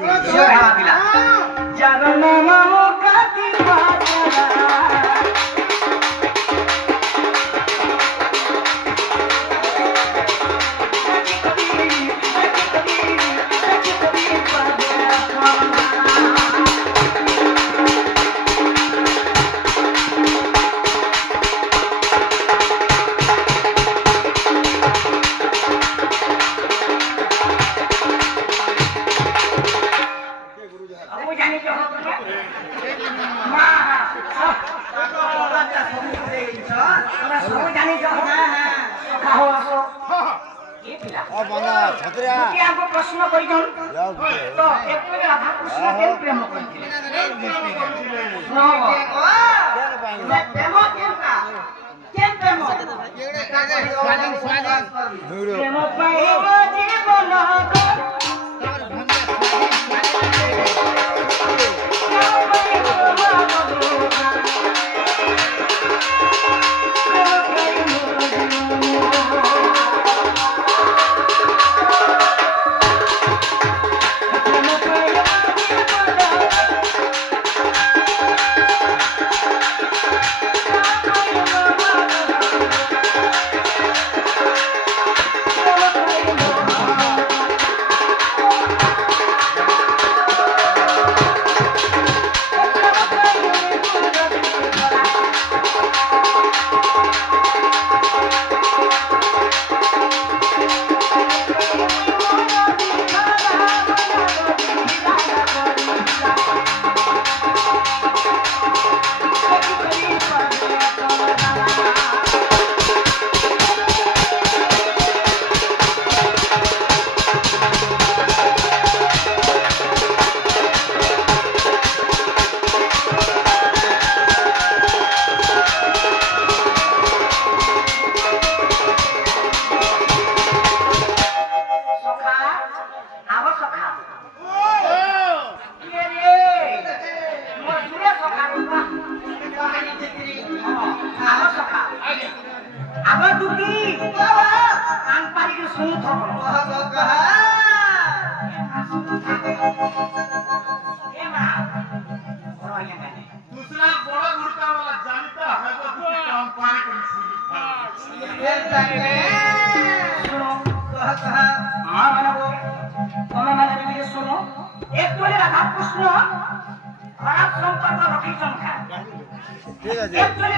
ଝିଅ ହେବା ପିଲା ଯାର ନାମ प्रश्न कर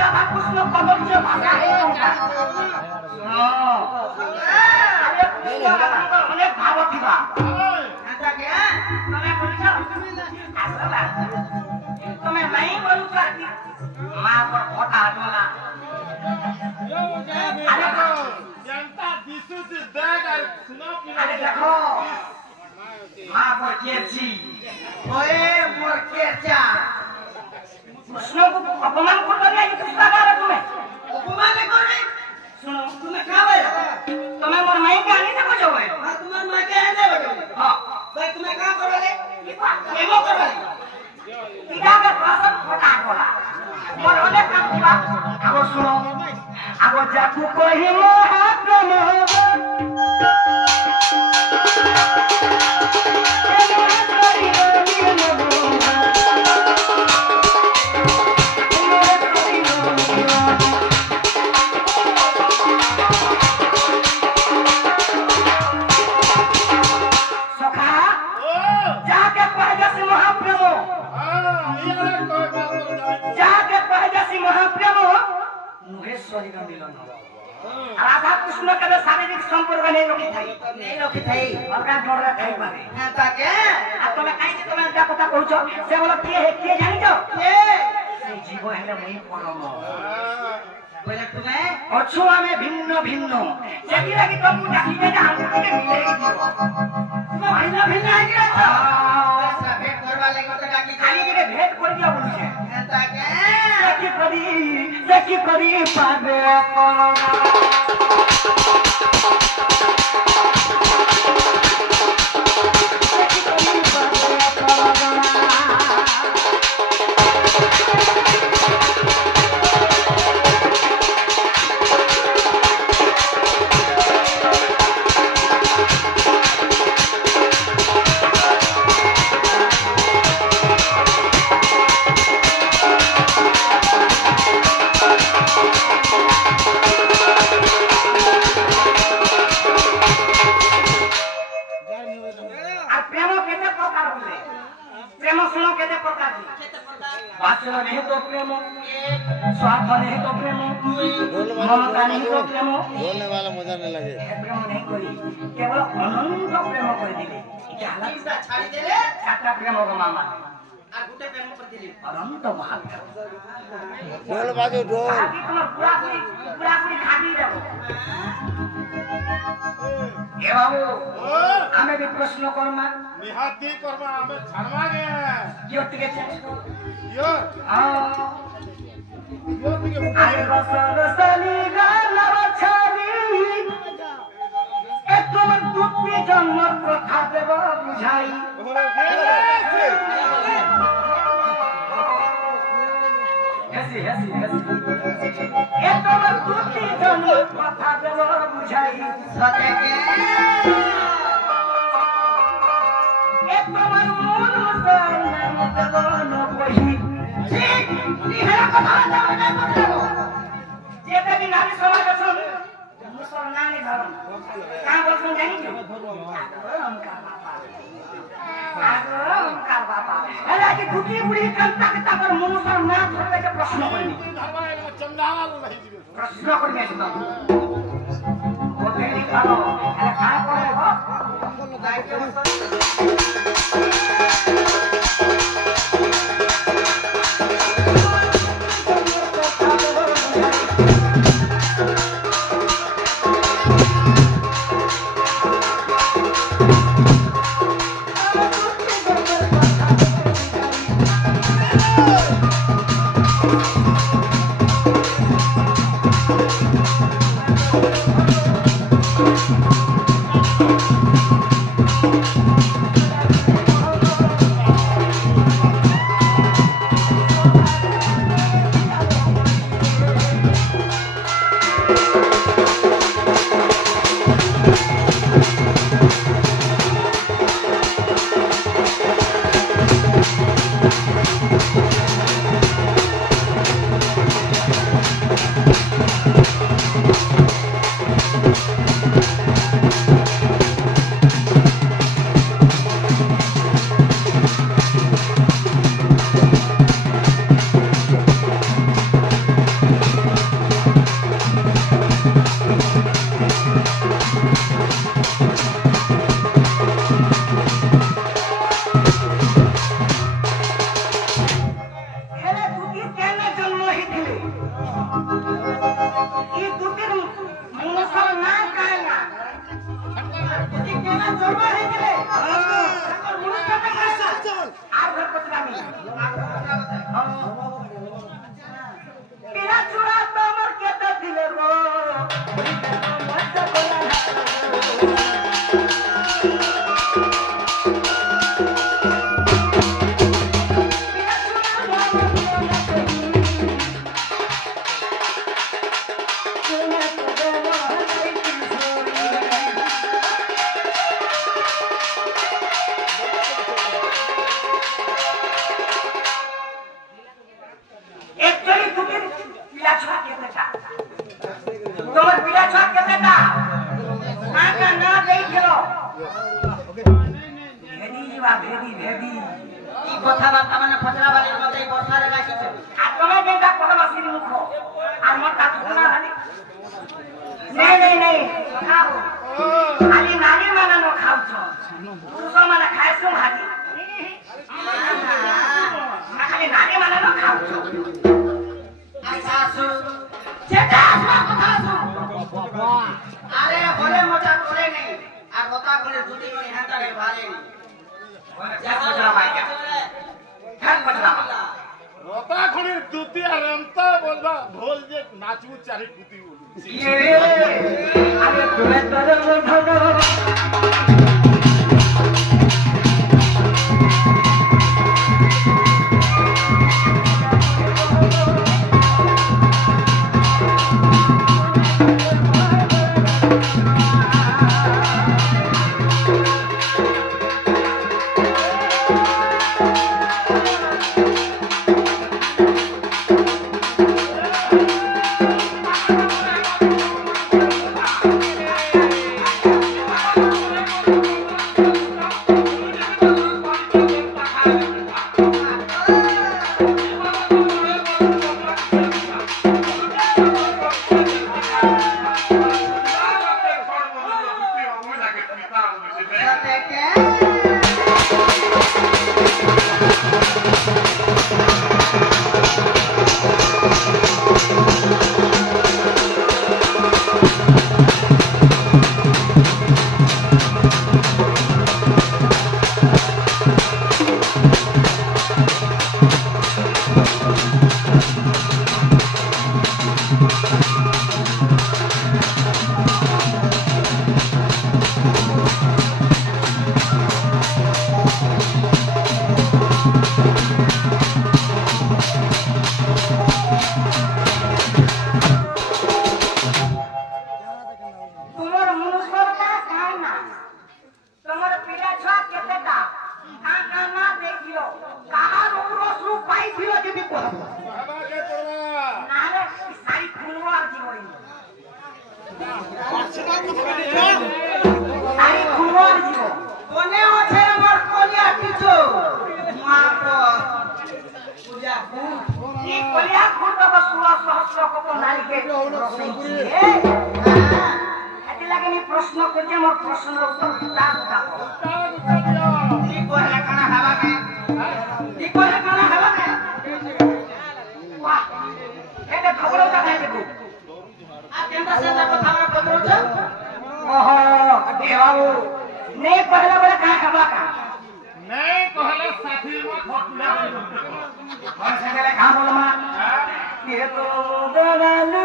राधा कृष्ण के प्रेम राधा कृष्ण के शारीरिक संपर्क नहीं रखी थी और जोड़ा खाई पारे तुम्हें कहीं तुम्हें क्या पता कहूछ से बोला किए जानी से जीव है मुई परम बोले तुम्हें अछु आमे भिन्न भिन्न जेकी लागी तुमको डाकी दे हमको के मिले भिन्न भिन्न है कि भेंट करवा ले तो डाकी खाली के भेंट कर दिया बोलू छे ताके करी पाबे कोरोना प्रकार हुए प्रेम सुनो केते प्रकार जी वात्सल्य नहीं तो प्रेम स्वार्थ नहीं तो प्रेम ममता नहीं तो प्रेम बोलने वाला मजा नहीं लगे प्रेम नहीं करी केवल अनंत प्रेम कर दिले क्या हालत छाड़ी देले चारटा प्रेम हो मामा आ गुटे प्रेम कर दिले अनंत महाप्रेम ढोल बाजो ढोल आगे तुम्हार पूरा पूरी खाली रहो ए बाबू हमें भी प्रश्न करमा निहाती करमा हमें छानवा गए यो टिके चेंज यो हां यो टिके आगे रसनी गानव छारी ए तुम दुपी जन्म कथा देव बुझाई हसी ए तुम दुपी जन्म कथा देव बुझाई सके के ए तुम मूल मुसलमान देवन कोही ठीक निहरा कथा देव ने बताओ जेते भी नारी समाज छन मुसलमान धर्म का बोलछन जानि के आगरम का बापा हला कि दुखी बुढ़ी कंता कता पर मुसलमान धर्म के प्रश्न करनी चंडाल नहीं जीवे प्रश्न करने से वो तेरी करो अरे का करे हो दायित्व बाबा के तोरा नाले सारी खुलवा जीवन सारी खुलवा जीवन कोने होते हमर कोनिया किछो मां को पूजा ई कोलिया खुद को 16 सहस्र को नारी के एति लागे नि प्रश्न करजे मोर प्रश्न उत्तर दाग दाग ई कोहे खाना हवा में ई कोहे खाना हवा में वाह एते खबर होता है देखो आ केंद्र से ना কথা আমরা বলছো ओहो देवाऊ नहीं पहला बड़ा कहां हवा का नहीं कहले साथी में खटुला और से काम बोलो मां ये तो दलालू